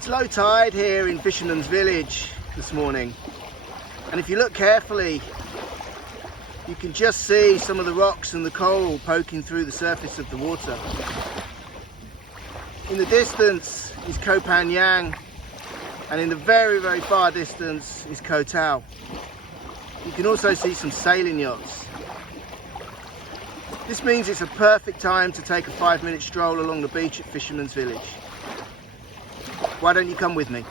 It's low tide here in Fisherman's Village this morning, and if you look carefully you can just see some of the rocks and the coral poking through the surface of the water. In the distance is Koh Samui, and in the very far distance is Koh Tao. You can also see some sailing yachts. This means it's a perfect time to take a 5-minute stroll along the beach at Fisherman's Village. Why don't you come with me?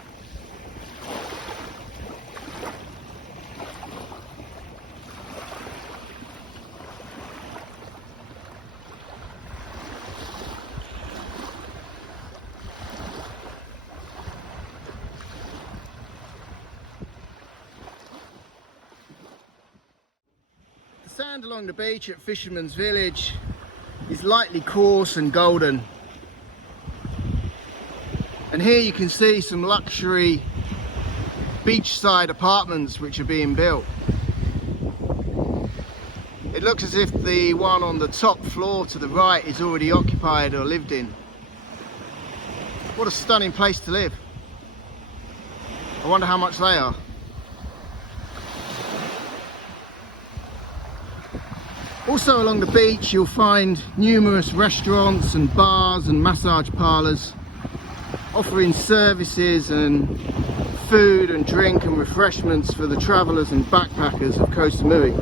The sand along the beach at Fisherman's Village is lightly coarse and golden. And here you can see some luxury beachside apartments which are being built. It looks as if the one on the top floor to the right is already occupied or lived in. What a stunning place to live. I wonder how much they are. Also along the beach you'll find numerous restaurants and bars and massage parlours offering services and food and drink and refreshments for the travellers and backpackers of Koh Samui.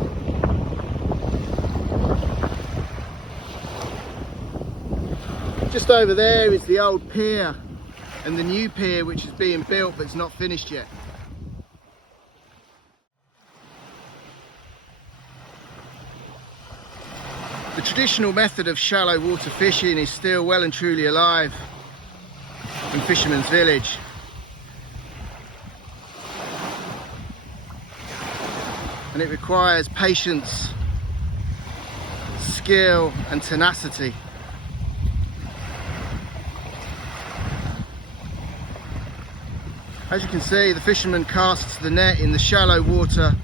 Just over there is the old pier and the new pier which is being built but it's not finished yet. The traditional method of shallow water fishing is still well and truly alive in Fisherman's Village. And it requires patience, skill and tenacity. As you can see, the fisherman casts the net in the shallow water,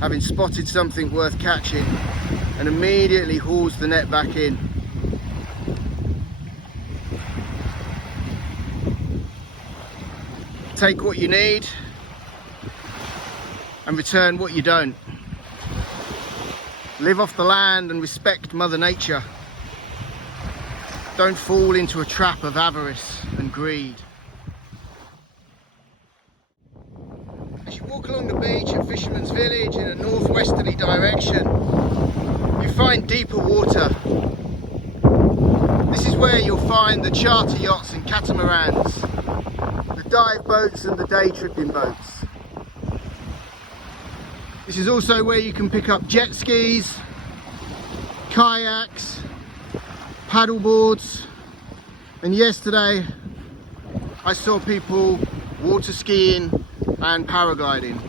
having spotted something worth catching, and immediately hauls the net back in. Take what you need and return what you don't. Live off the land and respect Mother Nature. Don't fall into a trap of avarice and greed. As you walk along the beach at Fisherman's Village in a northwesterly direction, you find deeper water. This is where you'll find the charter yachts and catamarans, the dive boats and the day tripping boats. This is also where you can pick up jet skis, kayaks, paddle boards, and yesterday I saw people water skiing and paragliding.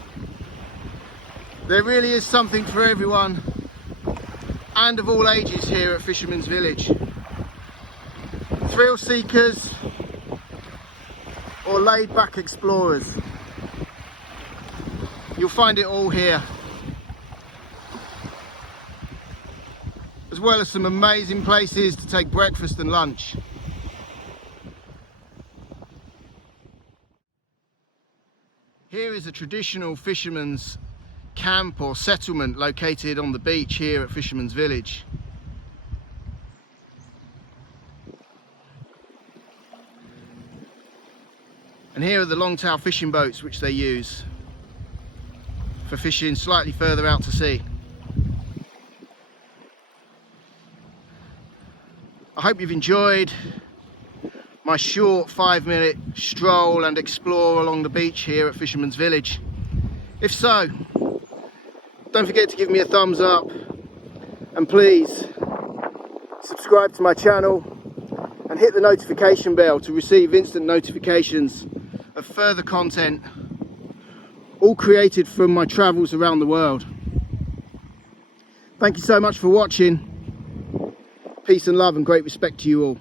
There really is something for everyone and of all ages here at Fisherman's Village. Thrill seekers or laid back explorers. You'll find it all here. As well as some amazing places to take breakfast and lunch. Here is a traditional fisherman's camp or settlement located on the beach here at Fisherman's Village. And here are the long-tail fishing boats which they use for fishing slightly further out to sea. I hope you've enjoyed my short 5-minute stroll and explore along the beach here at Fisherman's Village. If so, don't forget to give me a thumbs up and please subscribe to my channel and hit the notification bell to receive instant notifications of further content, all created from my travels around the world. Thank you so much for watching. Peace and love and great respect to you all.